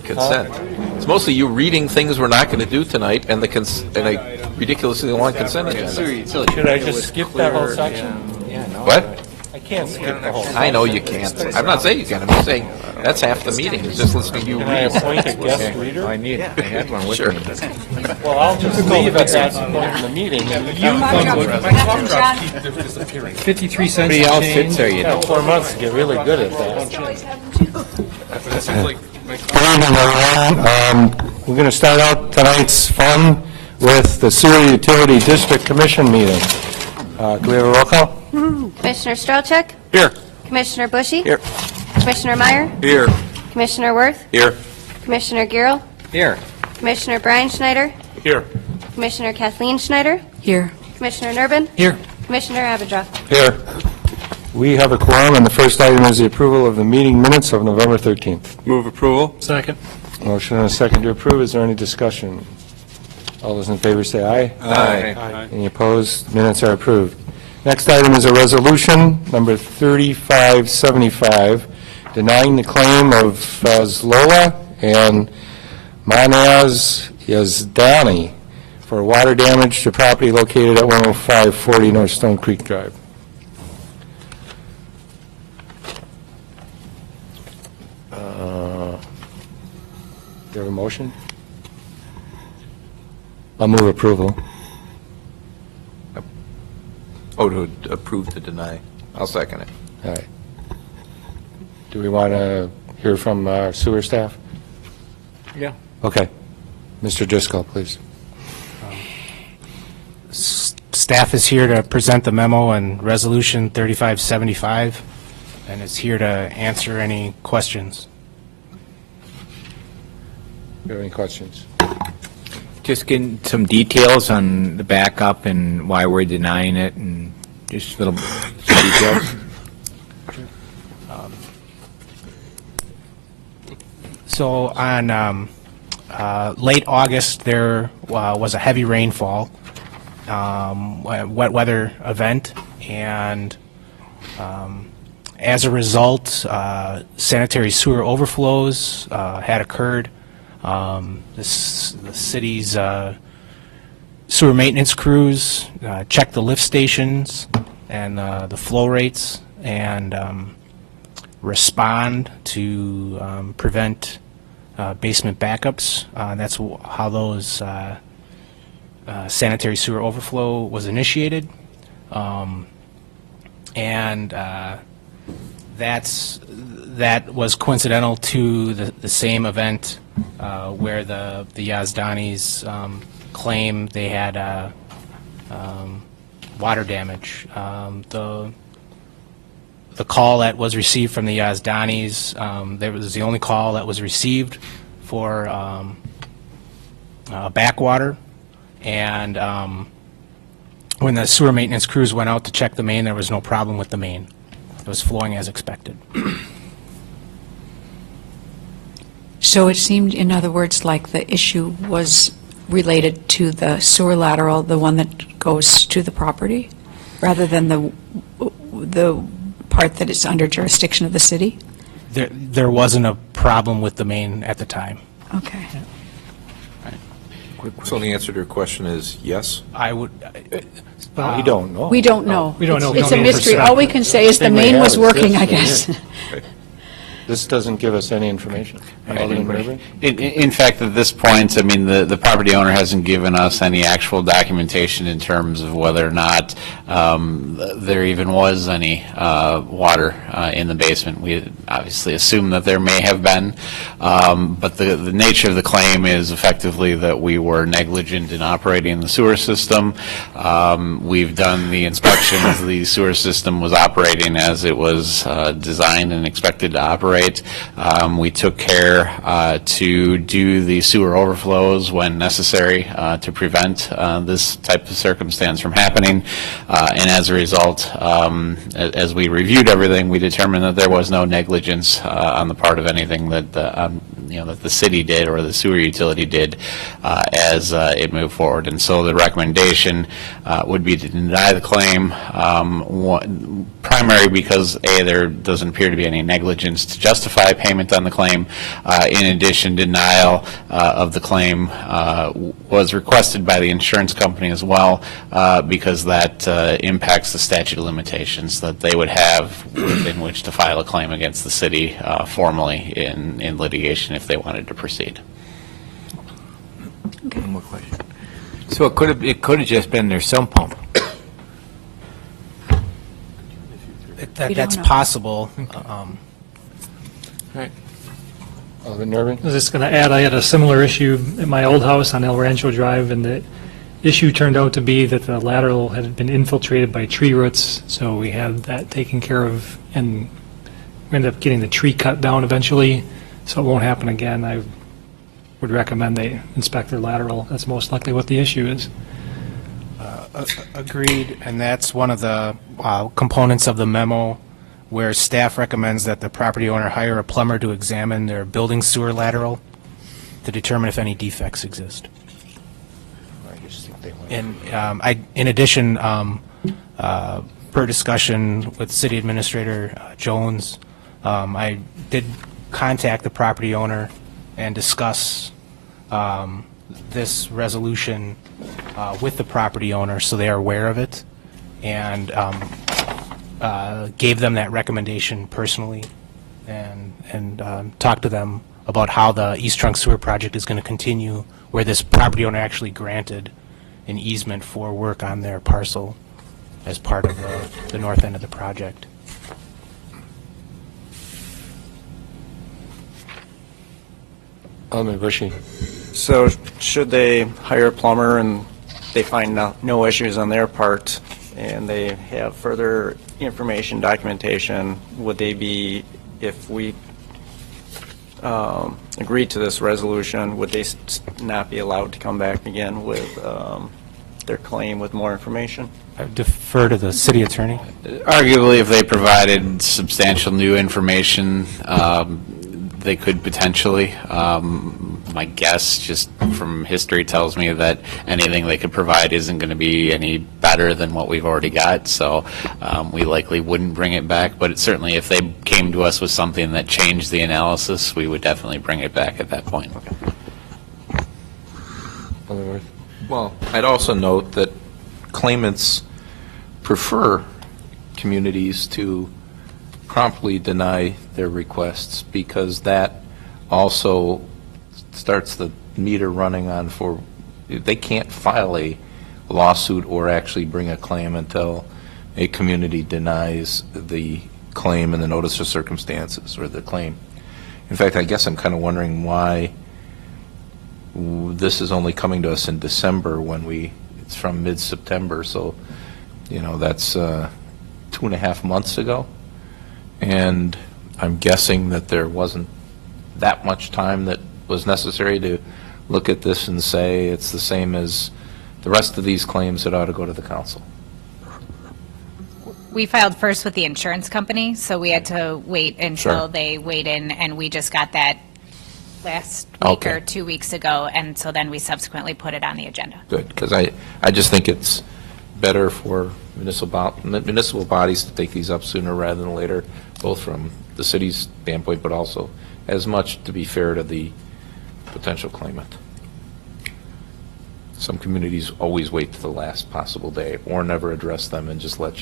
consent. It's mostly you reading things we're not going to do tonight and a ridiculously long consent agenda. Should I just skip that whole section? What? I can't skip the whole section. I know you can't. I'm not saying you can. I'm just saying that's half the meeting, is just listening to you Can I read. appoint a guest reader? I had one with Sure. me. Well, I'll just leave at that point in the meeting. You 53 cents. Somebody else sits there, you know. Yeah, 4 months to get really good at that. Good evening, everyone. We're going to start out tonight's fun with the Sewer Utility District Commission meeting. Can we have a roll call? Commissioner Strelchuk? Here. Commissioner Bushy? Here. Commissioner Meyer? Here. Commissioner Worth? Here. Commissioner Gill? Here. Commissioner Brian Schneider? Here. Commissioner Kathleen Schneider? Here. Commissioner Nerbin? Here. Commissioner Abidroff? Here. We have a quorum, and the first item is the approval of the meeting minutes of November 13th. Move approval. Second. Motion and a second to approve. Is there any discussion? All those in favor say aye. Aye. Any opposed? Minutes are approved. Next item is a resolution, number 3575, denying the claim of Fazlola and Manaz Yazdani for water damage to property located at 10540 North Stone Creek Drive. Do you have a motion? I'll move approval. Oh, to approve to deny. I'll second it. All right. Do we want to hear from our sewer staff? Yeah. Okay. Mr. Driscoll, please. Staff is here to present the memo and Resolution 3575, and is here to answer any questions. Do you have any questions? Just getting some details on the backup and why we're denying it, and just little details. So on late August, there was a heavy rainfall, wet weather event, and as a result, sanitary sewer overflows had occurred. The city's sewer maintenance crews checked the lift stations and the flow rates and respond to prevent basement backups. That's how those sanitary sewer overflow was initiated. And that was coincidental to the same event where the Yazdanis claim they had water damage. The call that was received from the Yazdanis, there was the only call that was received for backwater, and when the sewer maintenance crews went out to check the main, there was no problem with the main. It was flowing as expected. So it seemed, in other words, like the issue was related to the sewer lateral, the one that goes to the property, rather than the part that is under jurisdiction of the city? There wasn't a problem with the main at the time. Okay. So the answer to your question is yes? I would, We don't know. We don't know. We don't know. We It's don't a know for mystery. certain. All we can say is the Thing we main have was is working, this, I so, guess. yeah. This doesn't give us any information. Alderman Murphy? In fact, at this point, I mean, the property owner hasn't given us any actual documentation in terms of whether or not there even was any water in the basement. We obviously assume that there may have been, but the nature of the claim is effectively that we were negligent in operating the sewer system. We've done the inspections. The sewer system was operating as it was designed and expected to operate. We took care to do the sewer overflows when necessary to prevent this type of circumstance from happening. And as a result, as we reviewed everything, we determined that there was no negligence on the part of anything that that the city did or the sewer utility did as it moved forward. And so the recommendation would be to deny the claim, primary because, A, there doesn't appear to be any negligence to justify payment on the claim. In addition, denial of the claim was requested by the insurance company as well, because that impacts the statute of limitations that they would have within which to file a claim against the city formally in litigation if they wanted to proceed. One more question. So it could have just been their sump pump. don't That's know. possible. Alderman Nervin? I was just going to add, I had a similar issue at my old house on El Rancho Drive, and the issue turned out to be that the lateral had been infiltrated by tree roots, so we had that taken care of, and we ended up getting the tree cut down eventually, so it won't happen again. I would recommend they inspect their lateral. That's most likely what the issue is. Agreed, and that's one of the components of the memo where staff recommends that the property owner hire a plumber to examine their building sewer lateral to determine if any defects exist. And in addition, per discussion with City Administrator Jones, I did contact the property owner and discuss this resolution with the property owner so they are aware of it, and gave them that recommendation personally, and talked to them about how the East Trunk Sewer Project is going to continue, where this property owner actually granted an easement for work on their parcel as part of the north end of the project. Alderman Bushy? So should they hire a plumber and they find no issues on their part and they have further information, documentation, would they be, if we agreed to this resolution, would they not be allowed to come back again with their claim with more information? I defer to the city attorney. Arguably, if they provided substantial new information, they could potentially. My guess, just from history, tells me that anything they could provide isn't going to be any better than what we've already got, so we likely wouldn't bring it back. But certainly, if they came to us with something that changed the analysis, we would definitely bring it back at that point. Alderman Worth? Well, I'd also note that claimants prefer communities to promptly deny their requests, because that also starts the meter running on for, they can't file a lawsuit or actually bring a claim until a community denies the claim in the notice of circumstances or the claim. In fact, I guess I'm kind of wondering why this is only coming to us in December when it's from mid-September, so, that's 2.5 months ago. And I'm guessing that there wasn't that much time that was necessary to look at this and say it's the same as the rest of these claims that ought to go to the council. We filed first with the insurance company, so we had to wait until Sure. they weighed in, and we just got that last week Okay. or 2 weeks ago, and so then we subsequently put it on the agenda. Good, because I just think it's better for municipal bodies to take these up sooner rather than later, both from the city's standpoint, but also as much to be fair to the potential claimant. Some communities always wait to the last possible day or never address them and just let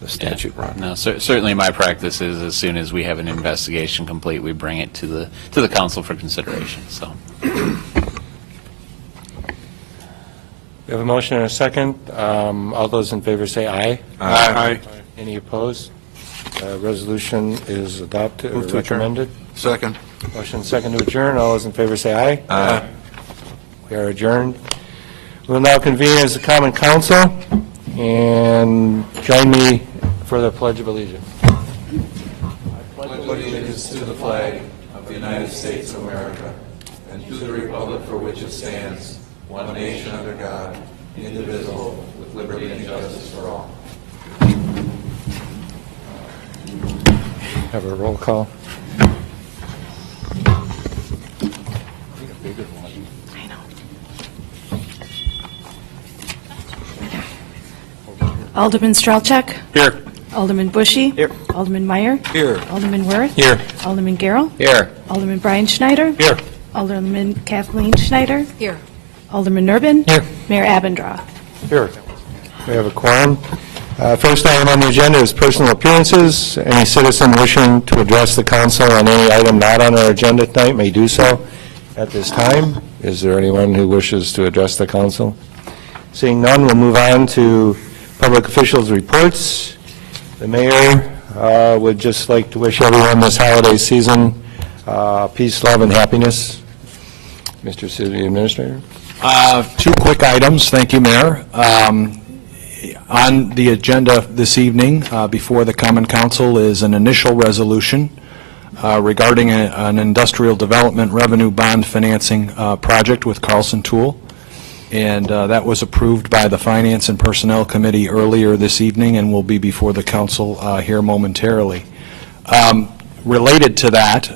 the statute run. No, certainly my practice is as soon as we have an investigation complete, we bring it to the council for consideration, so. We have a motion and a second. All those in favor say aye. Aye. Any opposed? Resolution is adopted or Move to adjourn. recommended. Second. Motion second to adjourn. All those in favor say aye. Aye. We are adjourned. We'll now convene as a common council, and join me for the Pledge of Allegiance. pledge allegiance to the flag of the United States of America and to the republic for which it stands, one nation under God, indivisible, with liberty and justice for all. Have a roll call. Alderman Strelchak. Here. Alderman Bushy. Here. Alderman Meyer. Here. Alderman Worth. Here. Alderman Garrell. Here. Alderman Brian Schneider. Here. Alderman Kathleen Schneider. Here. Alderman Nurbin. Here. Mayor Abendroth. Here. We have a quorum. First item on the agenda is personal appearances. Any citizen wishing to address the council on any item not on our agenda tonight may do so at this time. Is there anyone who wishes to address the council? Seeing none, we'll move on to public officials' reports. The mayor would just like to wish everyone this holiday season peace, love, and happiness. Mr. City Administrator. Two quick items. Thank you, Mayor. On the agenda this evening, before the Common Council, is an initial resolution regarding an industrial development revenue bond financing project with Carlson Tool. And that was approved by the Finance and Personnel Committee earlier this evening and will be before the council here momentarily. Related to that,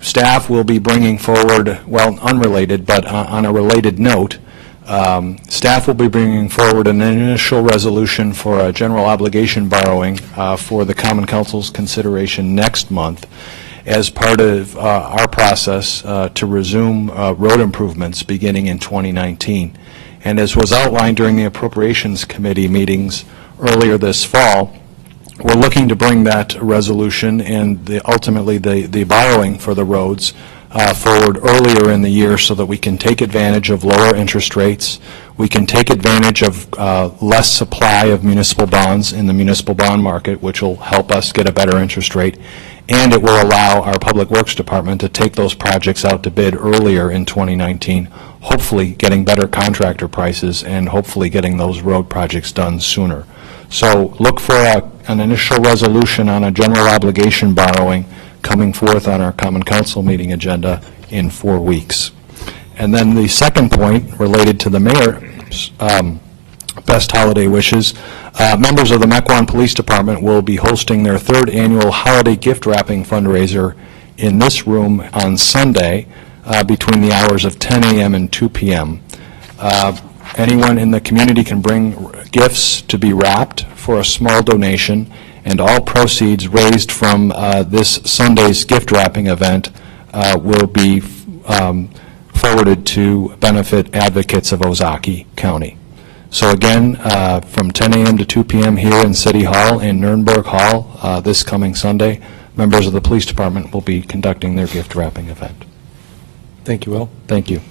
staff will be bringing forward, well, unrelated, but on a related note, staff will be bringing forward an initial resolution for a general obligation borrowing for the Common Council's consideration next month as part of our process to resume road improvements beginning in 2019. And as was outlined during the Appropriations Committee meetings earlier this fall, we're looking to bring that resolution and ultimately the borrowing for the roads forward earlier in the year so that we can take advantage of lower interest rates. We can take advantage of less supply of municipal bonds in the municipal bond market, which will help us get a better interest rate. And it will allow our Public Works Department to take those projects out to bid earlier in 2019, hopefully getting better contractor prices and hopefully getting those road projects done sooner. So look for an initial resolution on a general obligation borrowing coming forth on our Common Council meeting agenda in 4 weeks. And then the second point related to the mayor's best holiday wishes, members of the Mequon Police Department will be hosting their third annual holiday gift wrapping fundraiser in this room on Sunday between the hours of 10 a.m. and 2 p.m. Anyone in the community can bring gifts to be wrapped for a small donation, and all proceeds raised from this Sunday's gift wrapping event will be forwarded to benefit advocates of Ozaukee County. So again, from 10 a.m. to 2 p.m. here in City Hall in Nurnberg Hall this coming Sunday, members of the police department will be conducting their gift wrapping event. Thank you, Will. Thank you.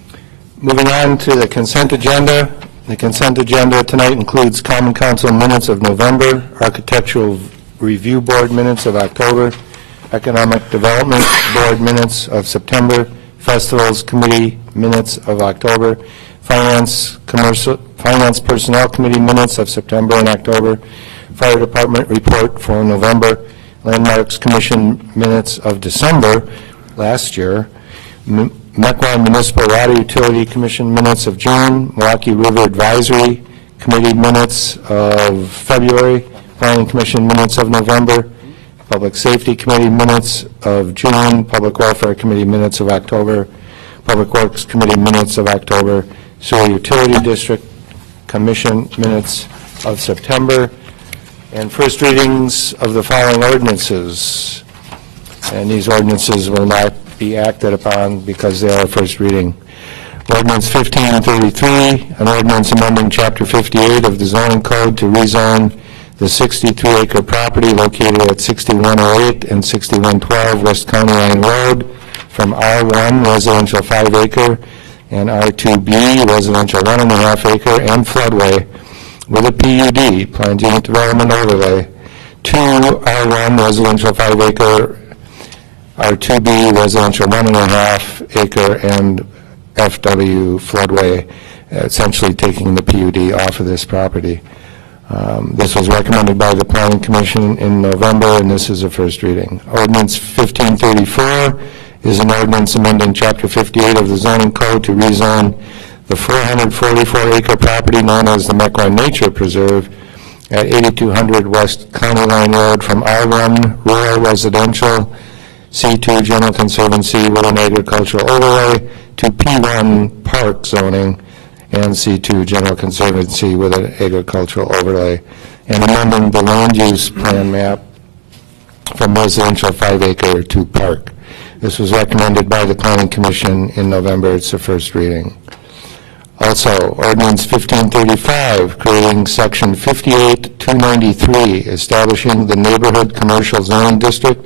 Moving on to the consent agenda. The consent agenda tonight includes Common Council minutes of November, Architectural Review Board minutes of October, Economic Development Board minutes of September, Festivals Committee minutes of October, Finance Personnel Committee minutes of September and October, Fire Department report for November, Landmarks Commission minutes of December last year, Mequon Municipal Water Utility Commission minutes of June, Milwaukee River Advisory Committee minutes of February, Planning Commission minutes of November, Public Safety Committee minutes of June, Public Welfare Committee minutes of October, Public Works Committee minutes of October, Sewer Utility District Commission minutes of September, and first readings of the following ordinances. And these ordinances will not be acted upon because they are first reading. Ordinance 1533, an ordinance amending Chapter 58 of the zoning code to rezone the 63-acre property located at 6108 and 6112 West County Line Road from R1 residential 5-acre and R2B residential 1.5-acre and floodway with a PUD, Planned Unit Development Overlay, to R1 residential 5-acre, R2B residential 1.5-acre and FW floodway, essentially taking the PUD off of this property. This was recommended by the Planning Commission in November, and this is a first reading. Ordinance 1534 is an ordinance amending Chapter 58 of the zoning code to rezone the 444-acre property known as the Mequon Nature Preserve at 8200 West County Line Road from R1 Rural Residential, C2 General Conservancy with an agricultural overlay to P1 Park zoning and C2 General Conservancy with an agricultural overlay. and amending the land use plan map from residential 5-acre to park. This was recommended by the Planning Commission in November. It's the first reading. Also, Ordinance 1535, creating Section 58-293, establishing the Neighborhood Commercial Zoning District,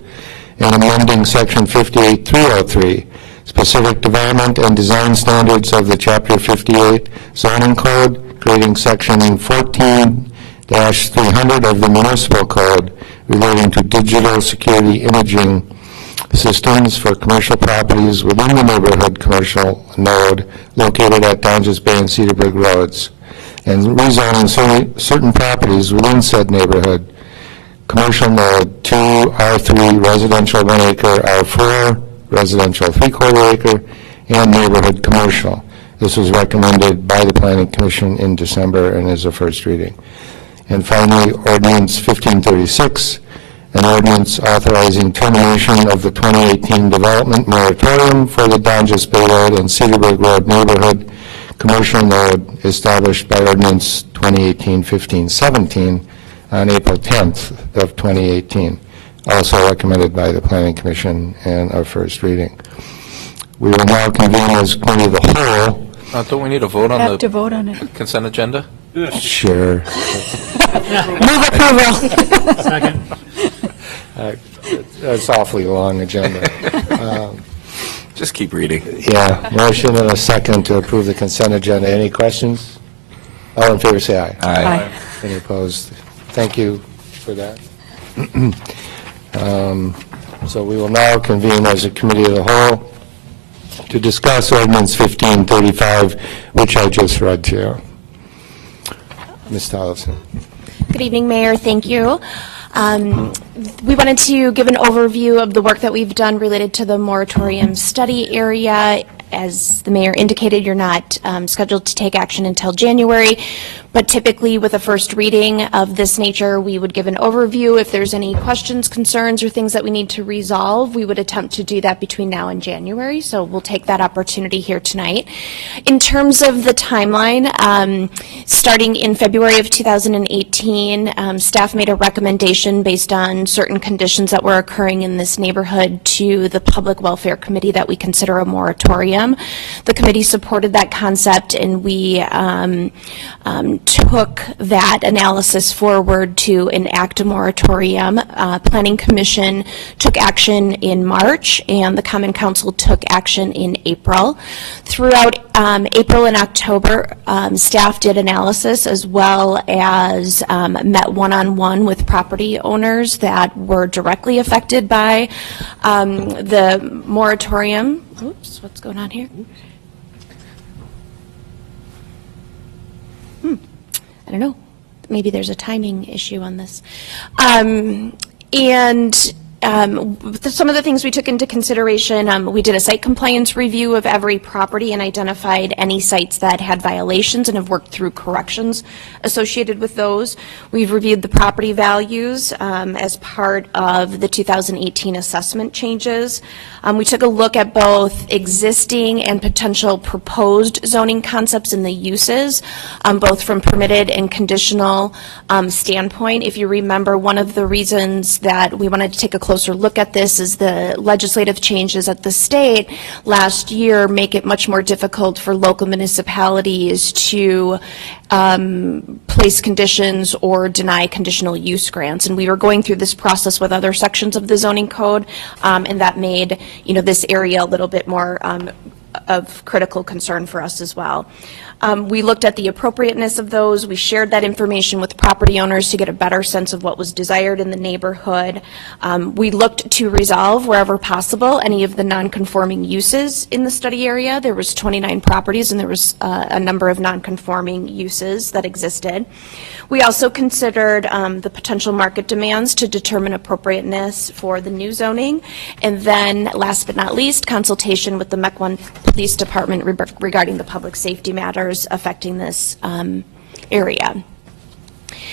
and amending Section 58-303, specific development and design standards of the Chapter 58 zoning code, creating Section 14-300 of the Municipal Code relating to digital security imaging systems for commercial properties within the neighborhood commercial node located at Donges Bay and Cedarburg Roads, and rezoning certain properties within said neighborhood commercial node to R3 residential 1 acre, R4 residential 3/4 acre, and neighborhood commercial. This was recommended by the Planning Commission in December and is a first reading. And finally, Ordinance 1536, an ordinance authorizing termination of the 2018 development moratorium for the Donges Bay Road and Cedarburg Road neighborhood commercial node established by Ordinance 2018-1517 on April 10th of 2018, also recommended by the Planning Commission and our first reading. We will now convene as committee of the whole. Don't we need a vote on Have the to vote on it. consent agenda? Sure. Move approval. Second. That's awfully long agenda. Just keep reading. Yeah, motion and a second to approve the consent agenda. Any questions? All in favor, say aye. Aye. Any opposed? Thank you for that. So we will now convene as a committee of the whole to discuss Ordinance 1535, which I just read to you. Ms. Tollefson. Good evening, Mayor. Thank you. We wanted to give an overview of the work that we've done related to the moratorium study area. As the mayor indicated, you're not scheduled to take action until January, but typically with a first reading of this nature, we would give an overview. If there's any questions, concerns, or things that we need to resolve, we would attempt to do that between now and January, so we'll take that opportunity here tonight. In terms of the timeline, starting in February of 2018, staff made a recommendation based on certain conditions that were occurring in this neighborhood to the Public Welfare Committee that we consider a moratorium. The committee supported that concept, and we took that analysis forward to enact a moratorium. Planning Commission took action in March, and the Common Council took action in April. Throughout April and October, staff did analysis as well as met one-on-one with property owners that were directly affected by the moratorium. Oops, what's going on here? I don't know. Maybe there's a timing issue on this. Some of the things we took into consideration, we did a site compliance review of every property and identified any sites that had violations and have worked through corrections associated with those. We've reviewed the property values as part of the 2018 assessment changes. We took a look at both existing and potential proposed zoning concepts and the uses, both from permitted and conditional standpoint. If you remember, one of the reasons that we wanted to take a closer look at this is the legislative changes at the state last year make it much more difficult for local municipalities to place conditions or deny conditional use grants. And we were going through this process with other sections of the zoning code, and that made, this area a little bit more of critical concern for us as well. We looked at the appropriateness of those. We shared that information with property owners to get a better sense of what was desired in the neighborhood. We looked to resolve, wherever possible, any of the non-conforming uses in the study area. There was 29 properties, and there was a number of non-conforming uses that existed. We also considered the potential market demands to determine appropriateness for the new zoning. And then, last but not least, consultation with the Mequon Police Department regarding the public safety matters affecting this area.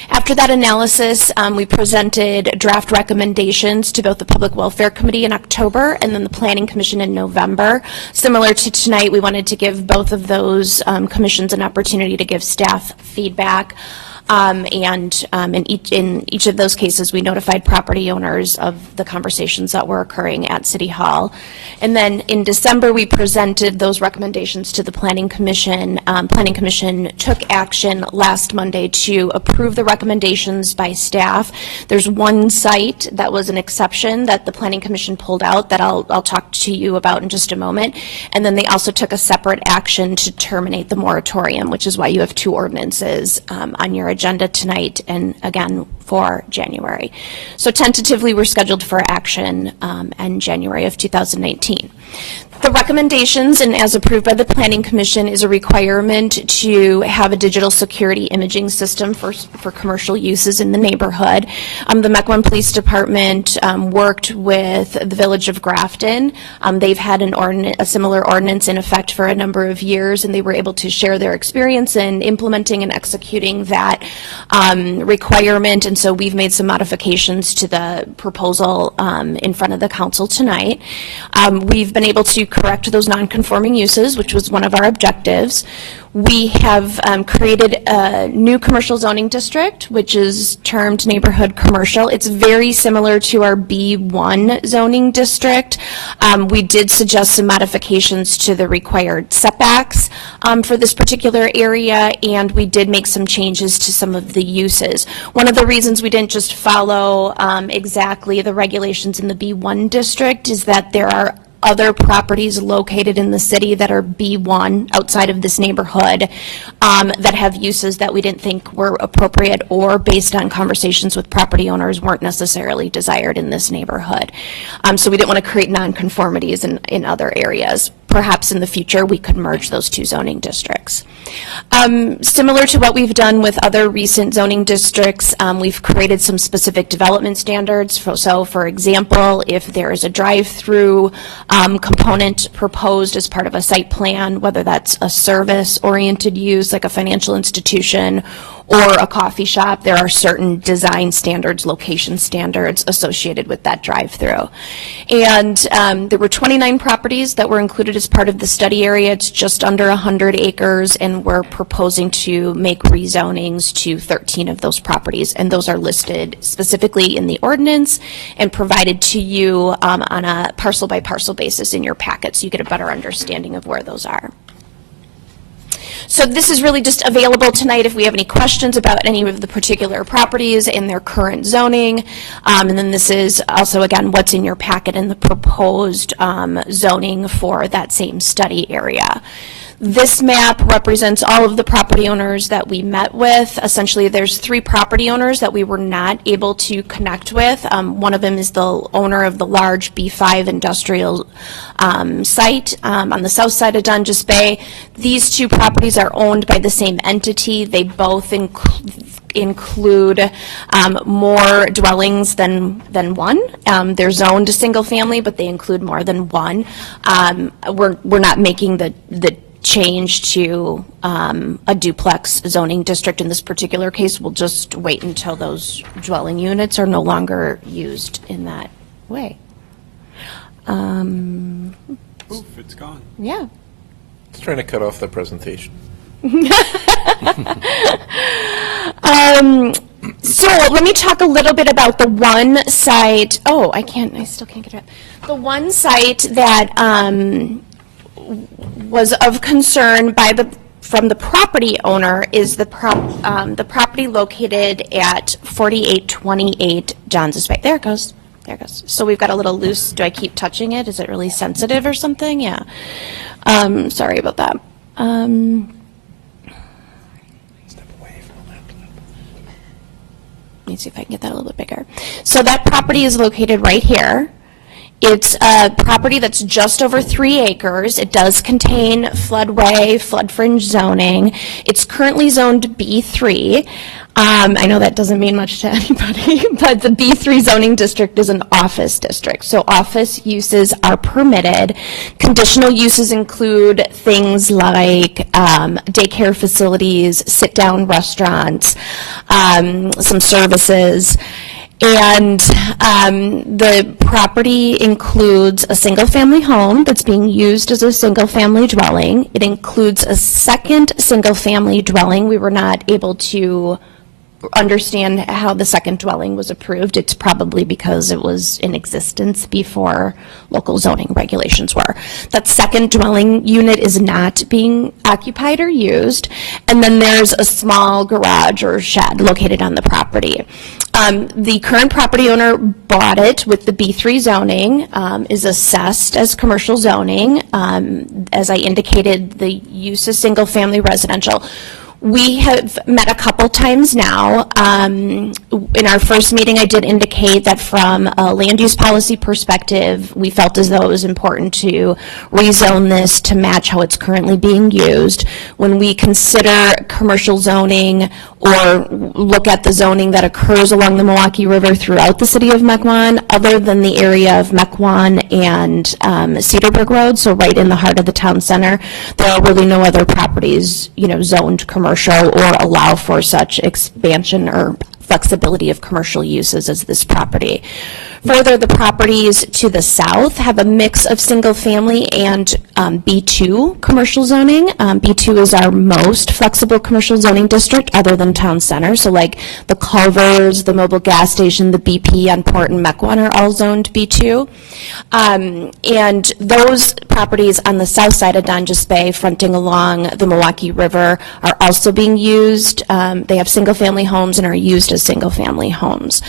After that analysis, we presented draft recommendations to both the Public Welfare Committee in October and then the Planning Commission in November. Similar to tonight, we wanted to give both of those commissions an opportunity to give staff feedback. And in each of those cases, we notified property owners of the conversations that were occurring at City Hall. And then in December, we presented those recommendations to the Planning Commission. Planning Commission took action last Monday to approve the recommendations by staff. There's one site that was an exception that the Planning Commission pulled out that I'll talk to you about in just a moment. And then they also took a separate action to terminate the moratorium, which is why you have two ordinances on your agenda tonight and again for January. So tentatively, we're scheduled for action in January of 2019. The recommendations, and as approved by the Planning Commission, is a requirement to have a digital security imaging system for commercial uses in the neighborhood. The Mequon Police Department worked with the Village of Grafton. They've had a similar ordinance in effect for a number of years, and they were able to share their experience in implementing and executing that requirement. And so we've made some modifications to the proposal in front of the council tonight. We've been able to correct those non-conforming uses, which was one of our objectives. We have created a new commercial zoning district, which is termed neighborhood commercial. It's very similar to our B1 zoning district. We did suggest some modifications to the required setbacks for this particular area, and we did make some changes to some of the uses. One of the reasons we didn't just follow exactly the regulations in the B1 district is that there are other properties located in the city that are B1 outside of this neighborhood that have uses that we didn't think were appropriate or based on conversations with property owners weren't necessarily desired in this neighborhood. So we didn't want to create nonconformities in other areas. Perhaps in the future we could merge those two zoning districts. Similar to what we've done with other recent zoning districts, we've created some specific development standards. So for example, if there is a drive-through component proposed as part of a site plan, whether that's a service-oriented use like a financial institution or a coffee shop, there are certain design standards, location standards associated with that drive-through. And there were 29 properties that were included as part of the study area. It's just under 100 acres, and we're proposing to make rezonings to 13 of those properties, and those are listed specifically in the ordinance and provided to you on a parcel-by-parcel basis in your packet, so you get a better understanding of where those are. So this is really just available tonight if we have any questions about any of the particular properties in their current zoning. And then this is also, again, what's in your packet and the proposed zoning for that same study area. This map represents all of the property owners that we met with. Essentially, there's 3 property owners that we were not able to connect with. One of them is the owner of the large B5 industrial site on the south side of Dungeness Bay. These 2 properties are owned by the same entity. They both include more dwellings than one. They're zoned to single family, but they include more than one. We're not making the change to a duplex zoning district in this particular case. We'll just wait until those dwelling units are no longer used in that way. Oof, it's gone. Yeah. Just trying to cut off the presentation. So let me talk a little bit about the one site. Oh, I still can't get it up. The one site that was of concern from the property owner is the property located at 4828 Johns's Bay. There it goes. There it goes. So we've got a little loose. Do I keep touching it? Is it really sensitive or something? Yeah. Sorry about that. Let me see if I can get that a little bit bigger. So that property is located right here. It's a property that's just over 3 acres. It does contain floodway, flood fringe zoning. It's currently zoned B3. I know that doesn't mean much to anybody, but the B3 zoning district is an office district. So office uses are permitted. Conditional uses include things like daycare facilities, sit-down restaurants, some services. And the property includes a single-family home that's being used as a single-family dwelling. It includes a second single-family dwelling. We were not able to understand how the second dwelling was approved. It's probably because it was in existence before local zoning regulations were. That second dwelling unit is not being occupied or used, and then there's a small garage or shed located on the property. The current property owner bought it with the B3 zoning, is assessed as commercial zoning. As I indicated, the use is single-family residential. We have met a couple times now. In our first meeting, I did indicate that from a land use policy perspective, we felt as though it was important to rezone this to match how it's currently being used. When we consider commercial zoning or look at the zoning that occurs along the Milwaukee River throughout the city of Mequon, other than the area of Mequon and Cedarburg Road, so right in the heart of the town center, there are really no other properties, zoned commercial or allow for such expansion or flexibility of commercial uses as this property. Further, the properties to the south have a mix of single-family and B2 commercial zoning. B2 is our most flexible commercial zoning district other than town center. So like the Culvers, the mobile gas station, the BP on Port and Mequon are all zoned B2. And those properties on the south side of Donjas Bay fronting along the Milwaukee River are also being used. They have single-family homes and are used as single-family homes.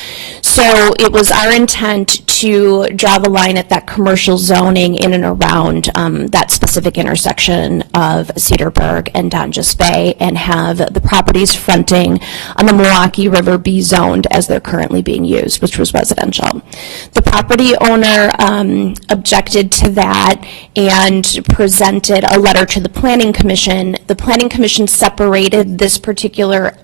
So it was our intent to draw the line at that commercial zoning in and around that specific intersection of Cedarburg and Donjas Bay and have the properties fronting on the Milwaukee River be zoned as they're currently being used, which was residential. The property owner objected to that and presented a letter to the Planning Commission. The Planning Commission separated this particular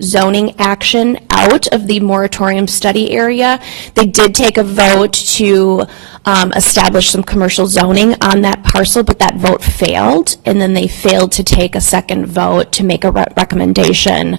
zoning action out of the moratorium study area. They did take a vote to establish some commercial zoning on that parcel, but that vote failed, and then they failed to take a second vote to make a recommendation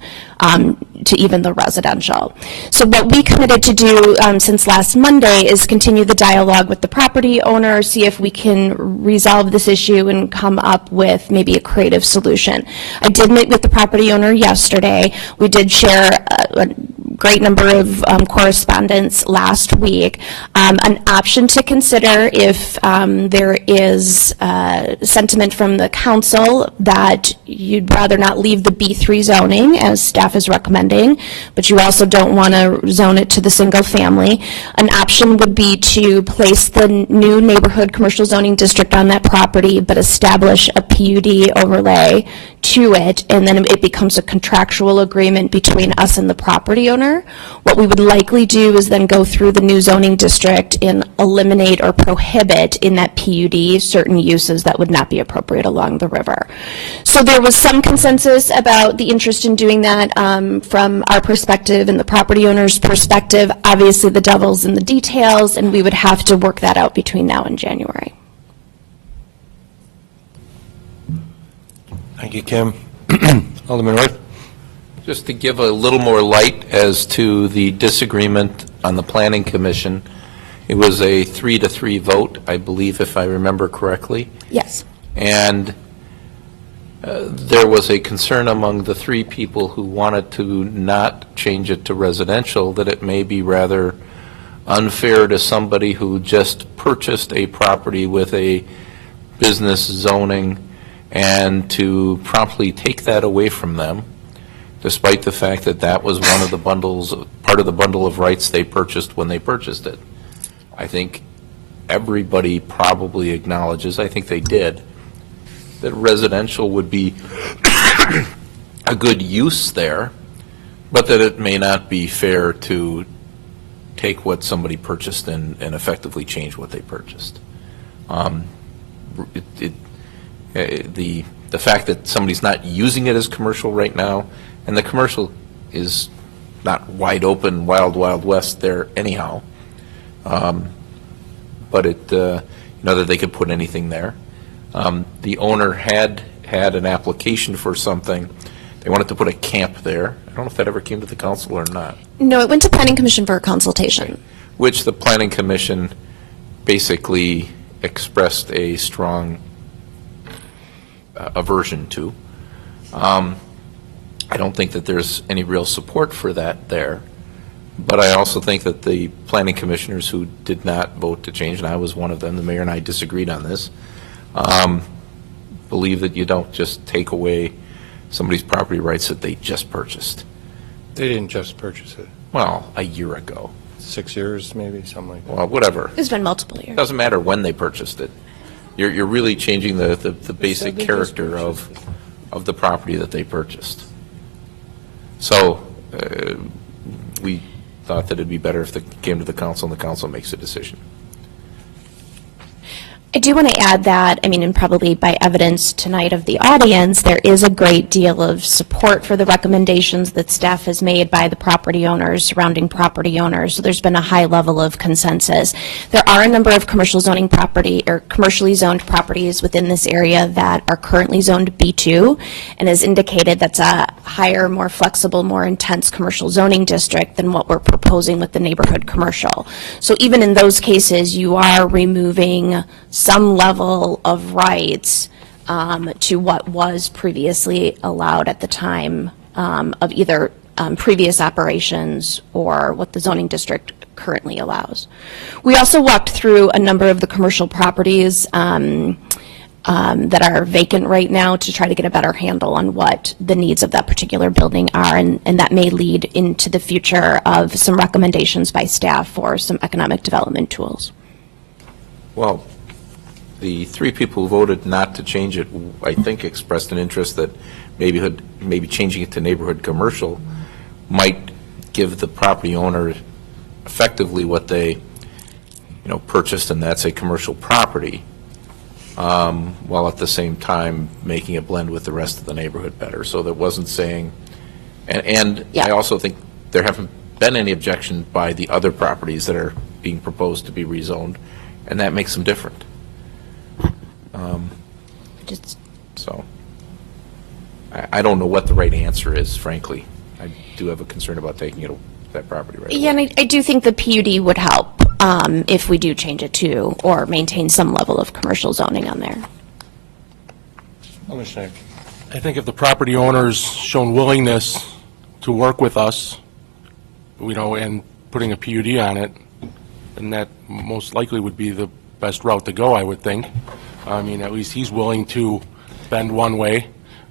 to even the residential. So what we committed to do since last Monday is continue the dialogue with the property owner, see if we can resolve this issue and come up with maybe a creative solution. I did meet with the property owner yesterday. We did share a great number of correspondence last week. An option to consider if there is sentiment from the council that you'd rather not leave the B3 zoning as staff is recommending, but you also don't want to zone it to the single family. An option would be to place the new neighborhood commercial zoning district on that property, but establish a PUD overlay to it, and then it becomes a contractual agreement between us and the property owner. What we would likely do is then go through the new zoning district and eliminate or prohibit in that PUD certain uses that would not be appropriate along the river. So there was some consensus about the interest in doing that from our perspective and the property owner's perspective. Obviously, the devil's in the details, and we would have to work that out between now and January. Thank you, Kim. Alderman Roy. Just to give a little more light as to the disagreement on the Planning Commission, it was a 3-3 vote, I believe, if I remember correctly. Yes. And there was a concern among the three people who wanted to not change it to residential that it may be rather unfair to somebody who just purchased a property with a business zoning and to promptly take that away from them, despite the fact that that was one of the bundles, part of the bundle of rights they purchased when they purchased it. I think everybody probably acknowledges, I think they did, that residential would be a good use there, but that it may not be fair to take what somebody purchased and effectively change what they purchased. The fact that somebody's not using it as commercial right now, and the commercial is not wide open, wild, wild west there anyhow, but it, that they could put anything there. The owner had an application for something. They wanted to put a camp there. I don't know if that ever came to the council or not. No, it went to Planning Commission for a consultation. Which the Planning Commission basically expressed a strong aversion to. I don't think that there's any real support for that there. But I also think that the planning commissioners who did not vote to change, and I was one of them, the mayor and I disagreed on this, believe that you don't just take away somebody's property rights that they just purchased. They didn't just purchase it. Well, a year ago. 6 years, maybe, something like that. Well, whatever. It's been multiple years. Doesn't matter when they purchased it. You're really changing the basic character of the property that they purchased. So we thought that it'd be better if it came to the council and the council makes a decision. I do want to add that, I mean, and probably by evidence tonight of the audience, there is a great deal of support for the recommendations that staff has made by the property owners, surrounding property owners. So there's been a high level of consensus. There are a number of commercial zoning property or commercially zoned properties within this area that are currently zoned B2, and as indicated, that's a higher, more flexible, more intense commercial zoning district than what we're proposing with the neighborhood commercial. So even in those cases, you are removing some level of rights to what was previously allowed at the time of either previous operations or what the zoning district currently allows. We also walked through a number of the commercial properties that are vacant right now to try to get a better handle on what the needs of that particular building are, and that may lead into the future of some recommendations by staff for some economic development tools. Well, the three people who voted not to change it, I think, expressed an interest that maybe changing it to neighborhood commercial might give the property owner effectively what they, purchased, and that's a commercial property, while at the same time making it blend with the rest of the neighborhood better. So that wasn't saying, and Yeah. I also think there haven't been any objection by the other properties that are being proposed to be rezoned, and that makes them different. So I don't know what the right answer is, frankly. I do have a concern about taking that property right away. Yeah, and I do think the PUD would help if we do change it to, or maintain some level of commercial zoning on there. I think if the property owner's shown willingness to work with us, and putting a PUD on it, then that most likely would be the best route to go, I would think. I mean, at least he's willing to bend one way.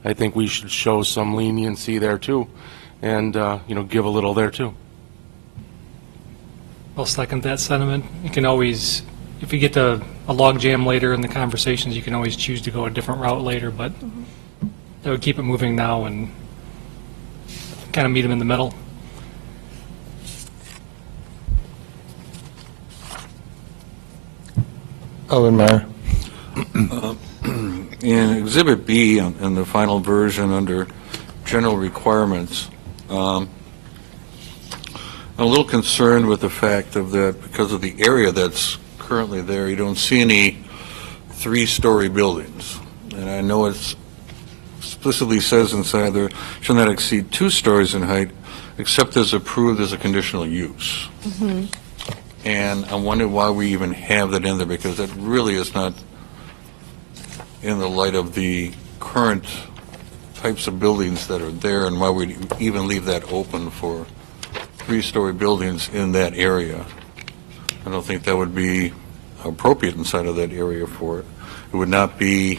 I think we should show some leniency there too, and, give a little there too. I'll second that sentiment. You can always, if you get to a log jam later in the conversations, you can always choose to go a different route later, but that would keep it moving now and kind of meet them in the middle. Alderman Meyer. In Exhibit B, in the final version under general requirements, I'm a little concerned with the fact of that because of the area that's currently there, you don't see any three-story buildings. And I know it explicitly says inside there, shall not exceed 2 stories in height, except as approved as a conditional use. Mm-hmm. And I wonder why we even have that in there, because that really is not in the light of the current types of buildings that are there, and why we even leave that open for 3-story buildings in that area. I don't think that would be appropriate inside of that area for it. It would not be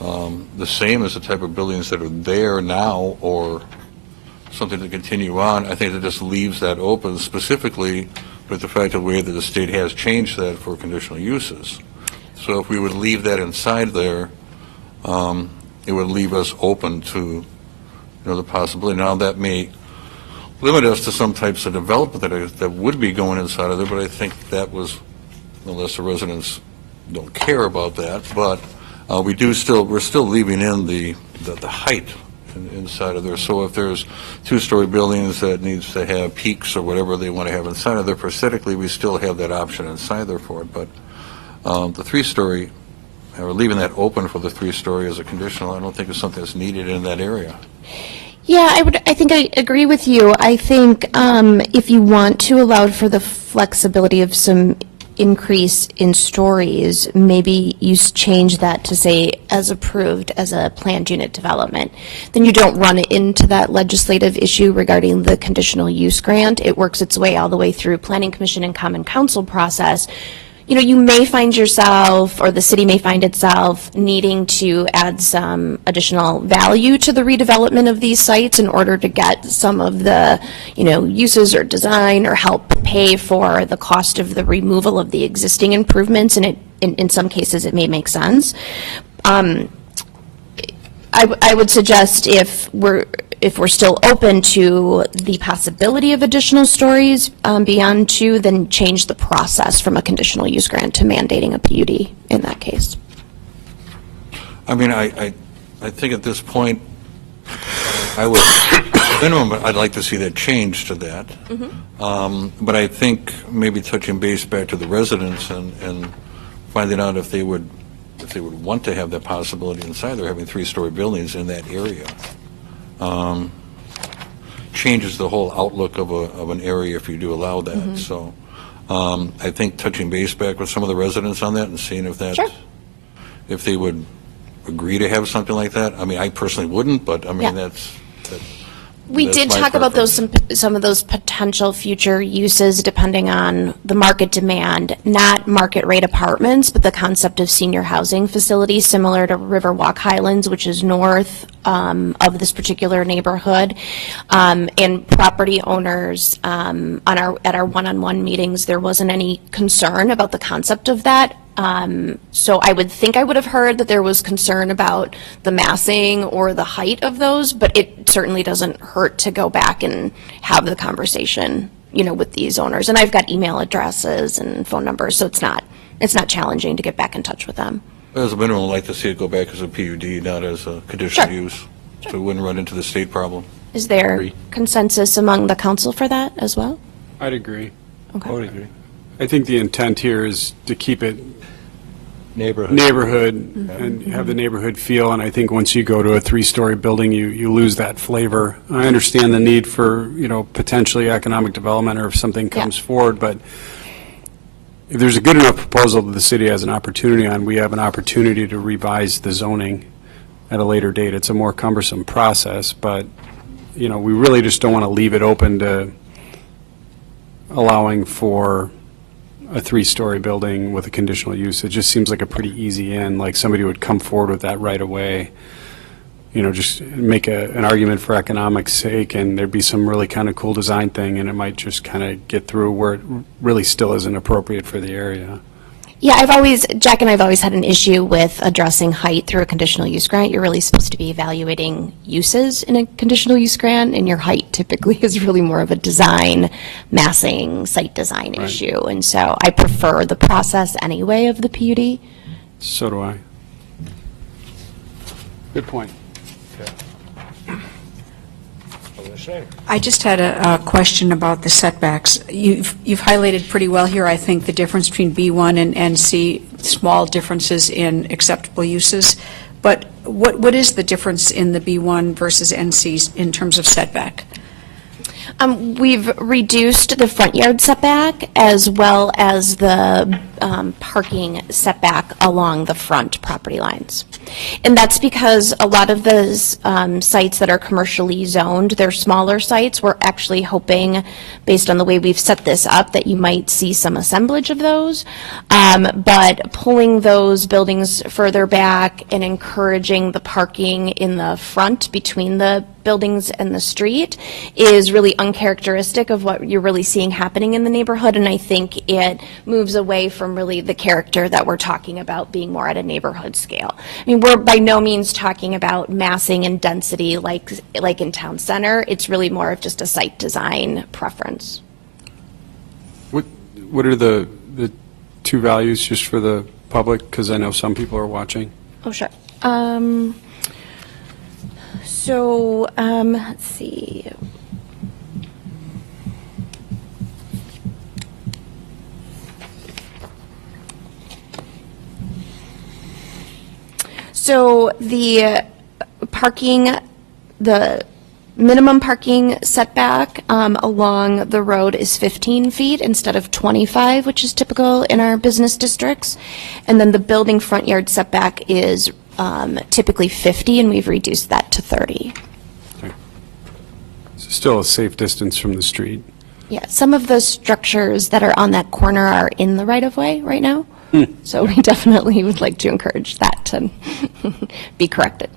the same as the type of buildings that are there now, or something to continue on. I think that just leaves that open, specifically with the fact of the way that the state has changed that for conditional uses. So if we would leave that inside there, it would leave us open to, the possibility. Now, that may limit us to some types of development that would be going inside of there, but I think that was, unless the residents don't care about that, but we're still leaving in the height inside of there. So if there's 2-story buildings that needs to have peaks or whatever they want to have inside of there, prosthetically, we still have that option inside there for it. But the 3-story, or leaving that open for the 3-story as a conditional, I don't think is something that's needed in that area. Yeah, I think I agree with you. I think if you want to allow for the flexibility of some increase in stories, maybe you change that to say as approved as a planned unit development. Then you don't run into that legislative issue regarding the conditional use grant. It works its way all the way through Planning Commission and Common Council process. You know, you may find yourself, or the city may find itself, needing to add some additional value to the redevelopment of these sites in order to get some of the, you know, uses or design or help pay for the cost of the removal of the existing improvements, and in some cases it may make sense. I would suggest if we're still open to the possibility of additional stories beyond 2, then change the process from a conditional use grant to mandating a PUD in that case. I mean, I think at this point, I would, minimum, I'd like to see that change to that. But I think maybe touching base back to the residents and finding out if they would want to have that possibility inside, they're having 3-story buildings in that area. Changes the whole outlook of an area if you do allow that. So I think touching base back with some of the residents on that and seeing if that, if they would agree to have something like that. I mean, I personally wouldn't, but I mean, We did talk about those some of those potential future uses depending on the market demand, not market rate apartments, but the concept of senior housing facilities similar to Riverwalk Highlands, which is north of this particular neighborhood. And property owners at our one-on-one meetings, there wasn't any concern about the concept of that. So I would think I would have heard that there was concern about the massing or the height of those, but it certainly doesn't hurt to go back and have the conversation, you know, with these owners. And I've got email addresses and phone numbers, so it's not challenging to get back in touch with them. As a minimum, I'd like to see it go back as a PUD, not as a conditional use, so we wouldn't run into the state problem. Is there consensus among the council for that as well? I'd agree. Okay. I would agree. I think the intent here is to keep it Neighborhood. and have the neighborhood feel, and I think once you go to a 3-story building, you lose that flavor. I understand the need for, you know, potentially economic development or if something comes forward, but if there's a good enough proposal that the city has an opportunity on, we have an opportunity to revise the zoning at a later date. It's a more cumbersome process, but, you know, we really just don't want to leave it open to allowing for a 3-story building with a conditional use. It just seems like a pretty easy in, like somebody would come forward with that right away. You know, just make an argument for economic sake, and there'd be some really kind of cool design thing, and it might just kind of get through where it really still isn't appropriate for the area. Yeah, Jack and I have always had an issue with addressing height through a conditional use grant. You're really supposed to be evaluating uses in a conditional use grant, and your height typically is really more of a design, massing, site design issue. And so I prefer the process anyway of the PUD. So do I. Good point. I just had a question about the setbacks. You've highlighted pretty well here, I think, the difference between B1 and NC, small differences in acceptable uses. But what is the difference in the B1 versus NC in terms of setback? We've reduced the front yard setback as well as the parking setback along the front property lines. And that's because a lot of those sites that are commercially zoned, they're smaller sites. We're actually hoping, based on the way we've set this up, that you might see some assemblage of those. But pulling those buildings further back and encouraging the parking in the front between the buildings and the street is really uncharacteristic of what you're really seeing happening in the neighborhood, and I think it moves away from really the character that we're talking about being more at a neighborhood scale. I mean, we're by no means talking about massing and density like in town center. It's really more of just a site design preference. What are the two values just for the public? Because I know some people are watching. Oh, sure. Let's see. So the parking, the Minimum parking setback along the road is 15 feet instead of 25, which is typical in our business districts. And then the building front yard setback is typically 50, and we've reduced that to 30. It's still a safe distance from the street. Yeah, some of the structures that are on that corner are in the right-of-way right now. So we definitely would like to encourage that to be corrected.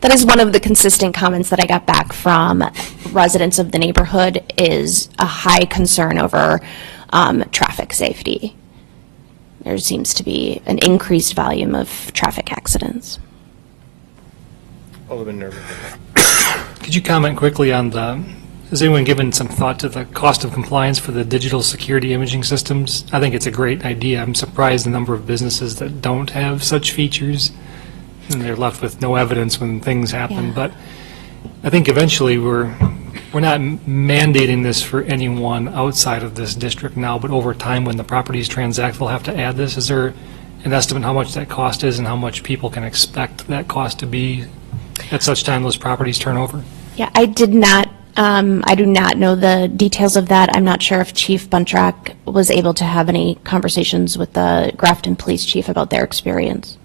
That is one of the consistent comments that I got back from residents of the neighborhood, is a high concern over traffic safety. There seems to be an increased volume of traffic accidents. Alderman Nervin. Could you comment quickly on has anyone given some thought to the cost of compliance for the digital security imaging systems? I think it's a great idea. I'm surprised the number of businesses that don't have such features, and they're left with no evidence when things happen. Yeah. But I think eventually we're not mandating this for anyone outside of this district now, but over time when the properties transact, we'll have to add this. Is there an estimate how much that cost is and how much people can expect that cost to be at such time those properties turn over? Yeah, I do not know the details of that. I'm not sure if Chief Buntrack was able to have any conversations with the Grafton Police Chief about their experience.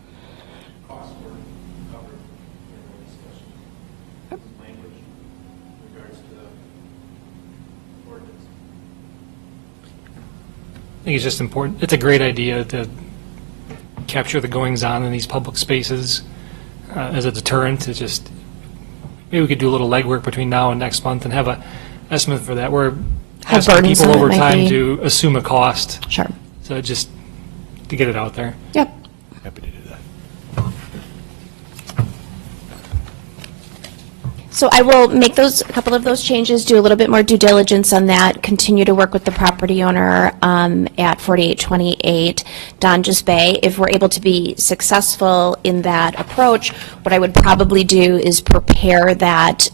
I think it's just important. It's a great idea to capture the goings-on in these public spaces as a deterrent. To just maybe we could do a little legwork between now and next month and have a estimate for that. We're asking people over time to assume a cost. Sure. So just to get it out there. Yep. Happy to do that. So I will make a couple of those changes, do a little bit more due diligence on that, continue to work with the property owner at 4828 Donges Bay. If we're able to be successful in that approach, what I would probably do is prepare that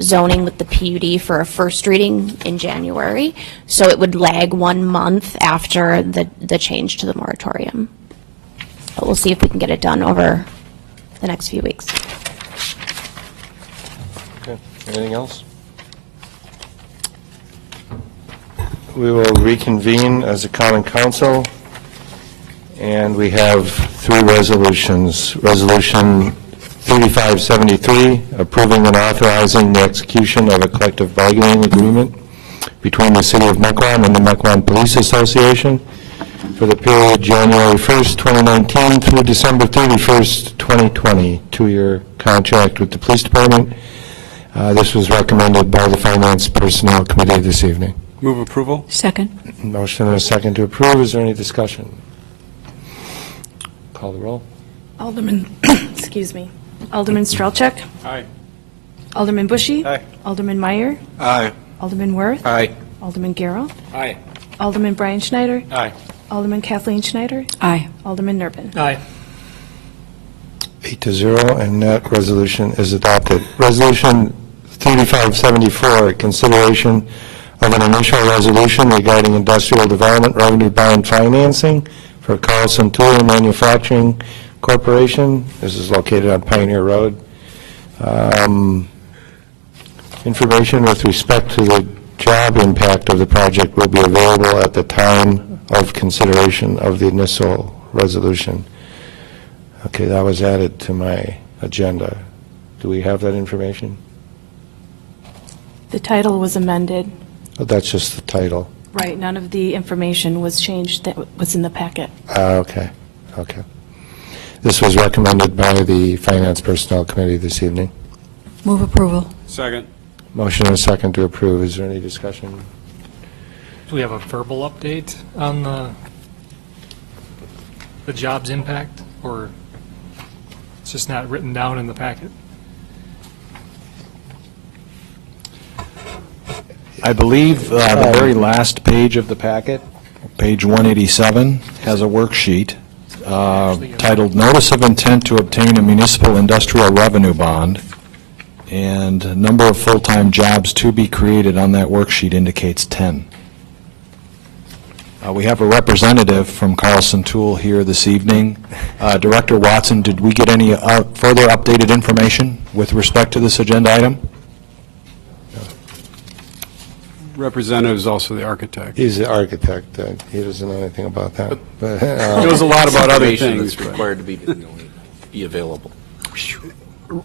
zoning with the PUD for a first reading in January. So it would lag 1 month after the change to the moratorium. But we'll see if we can get it done over the next few weeks. Anything else? We will reconvene as a common council, and we have 3 resolutions. Resolution 3573, approving and authorizing the execution of a collective bargaining agreement between the City of Mequon and the Mequon Police Association for the period January 1st, 2019 through December 31st, 2020, 2-year contract with the Police Department. This was recommended by the Finance Personnel Committee this evening. Move approval? Second. Motion and a second to approve. Is there any discussion? Call the roll. Alderman, excuse me, Alderman Strelchuk, Aye. Alderman Bushy. Aye. Alderman Meyer, Aye. Alderman Worth, Aye. Alderman Garrow, Aye. Alderman Brian Schneider, Aye. Alderman Kathleen Schneider, Aye. Alderman Nervin. Aye. 8-0, and that resolution is adopted. Resolution 3574, consideration of an initial resolution regarding industrial development revenue bond financing for Carlson Tool and Manufacturing Corporation. This is located on Pioneer Road. Information with respect to the job impact of the project will be available at the time of consideration of the initial resolution. Okay, that was added to my agenda. Do we have that information? The title was amended. Oh, that's just the title. Right, none of the information was changed that was in the packet. Okay, okay. This was recommended by the Finance Personnel Committee this evening. Move approval. Second. Motion and a second to approve. Is there any discussion? Do we have a verbal update on the jobs impact, or it's just not written down in the packet? I believe the very last page of the packet, page 187, has a worksheet titled Notice of Intent to Obtain a Municipal Industrial Revenue Bond, and number of full-time jobs to be created on that worksheet indicates 10. We have a representative from Carlson Tool here this evening. Director Watson, did we get any further updated information with respect to this agenda item? Representative is also the architect. He's the architect. He doesn't know anything about that. But, He knows a lot about other Information things. that's required to be available.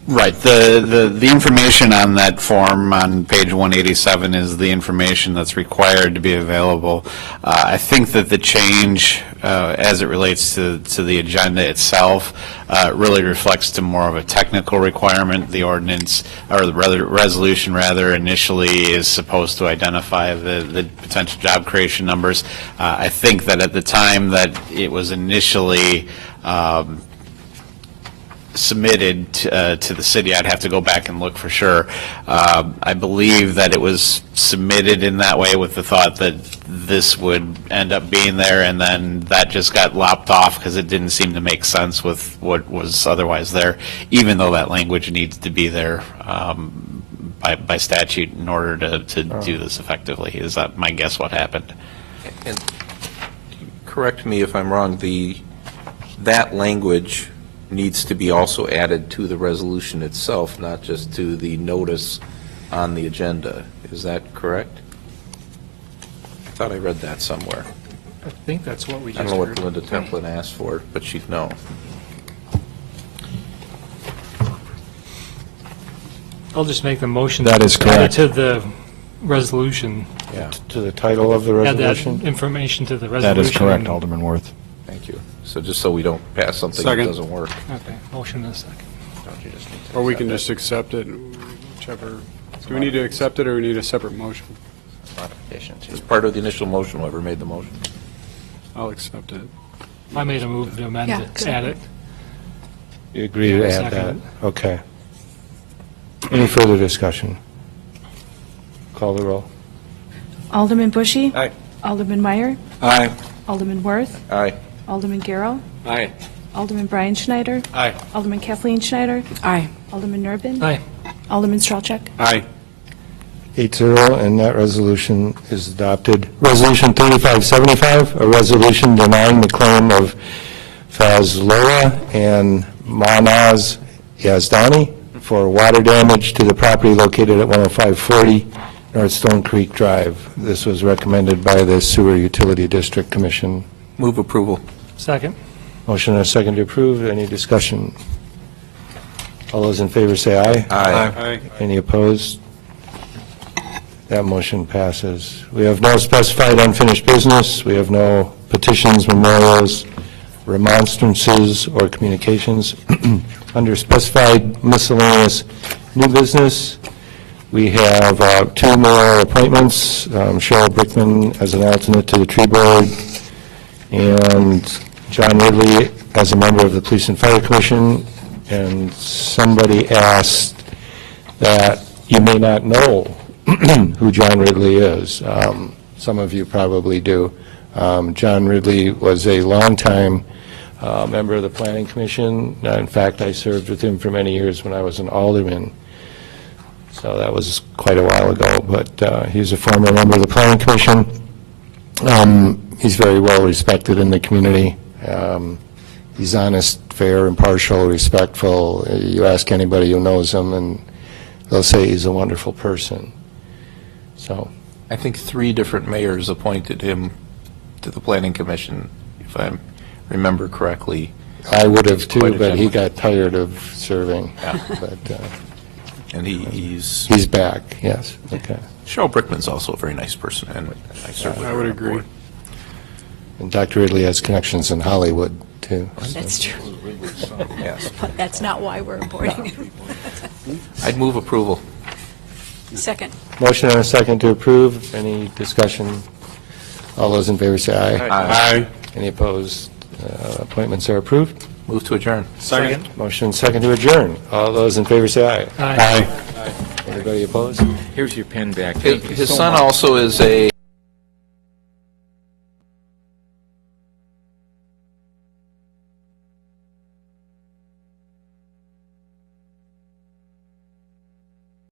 Right. The information on that form on page 187 is the information that's required to be available. I think that the change, as it relates to the agenda itself, really reflects to more of a technical requirement. The ordinance, or the resolution rather, initially is supposed to identify the potential job creation numbers. I think that at the time that it was initially submitted to the city, I'd have to go back and look for sure. I believe that it was submitted in that way with the thought that this would end up being there, and then that just got lopped off because it didn't seem to make sense with what was otherwise there, even though that language needs to be there by statute in order to do this effectively. Is that my guess what happened? And correct me if I'm wrong, that language needs to be also added to the resolution itself, not just to the notice on the agenda. Is that correct? I thought I read that somewhere. I think that's what we I just don't know what heard. Linda Templin asked for, but she'd know. I'll just make the motion. That is to add it correct. to the resolution. Yeah, to the title of the Add that resolution? information to the resolution. That is correct, Alderman Worth. thank you. So just so we don't pass something that Second. doesn't work. Okay, motion and a second. Don't you just need to Or we accept can that? just accept it, whichever. Do we need to accept it, or we need a separate motion? As part of the initial motion, whoever made the motion. I'll accept it. I made a move to amend Yeah, it, good. add it. You agree to add that? Second. Okay. Any further discussion? Call the roll. Alderman Bushy? Aye. Alderman Meyer? Aye. Alderman Worth? Aye. Alderman Garrow? Aye. Alderman Brian Schneider? Aye. Alderman Kathleen Schneider? Aye. Alderman Nurbin? Aye. Alderman Strelchuk? Aye. 8-0, and that resolution is adopted. Resolution 3575, a resolution denying the claim of Fazlola and Manaz Yazdani for water damage to the property located at 10540 North Stone Creek Drive. This was recommended by the Sewer Utility District Commission. Move approval. Second. Motion and a second to approve. Any discussion? All those in favor say aye. Aye. Any opposed? That motion passes. We have no specified unfinished business. We have no petitions, memorials, remonstrances, or communications. Under specified miscellaneous new business, we have 2 more appointments. Cheryl Brickman as an alternate to the tree board, and John Ridley as a member of the Police and Fire Commission. And somebody asked that you may not know who John Ridley is. Some of you probably do. John Ridley was a longtime member of the Planning Commission. In fact, I served with him for many years when I was an alderman. So that was quite a while ago, but he's a former member of the Planning Commission. He's very well respected in the community. He's honest, fair, impartial, respectful. You ask anybody who knows him, and they'll say he's a wonderful person. So, I think 3 different mayors appointed him to the Planning Commission, if I remember correctly. I would have too, Quite a but he gentleman. got tired of serving. Yeah. But And he's, he's back, yes, okay. Cheryl Brickman's also a very nice person, and I served with I her would on agree. board. And Dr. Ridley has connections in Hollywood, too. That's true. Yes. But that's not why we're appointing him. I'd move approval. Second. Motion and a second to approve. Any discussion? All those in favor say aye. Aye. Any opposed? Appointments are approved. Move to adjourn. Second. Motion and second to adjourn. All those in favor say aye. Aye. Anybody opposed? Here's your pen back. His son also is a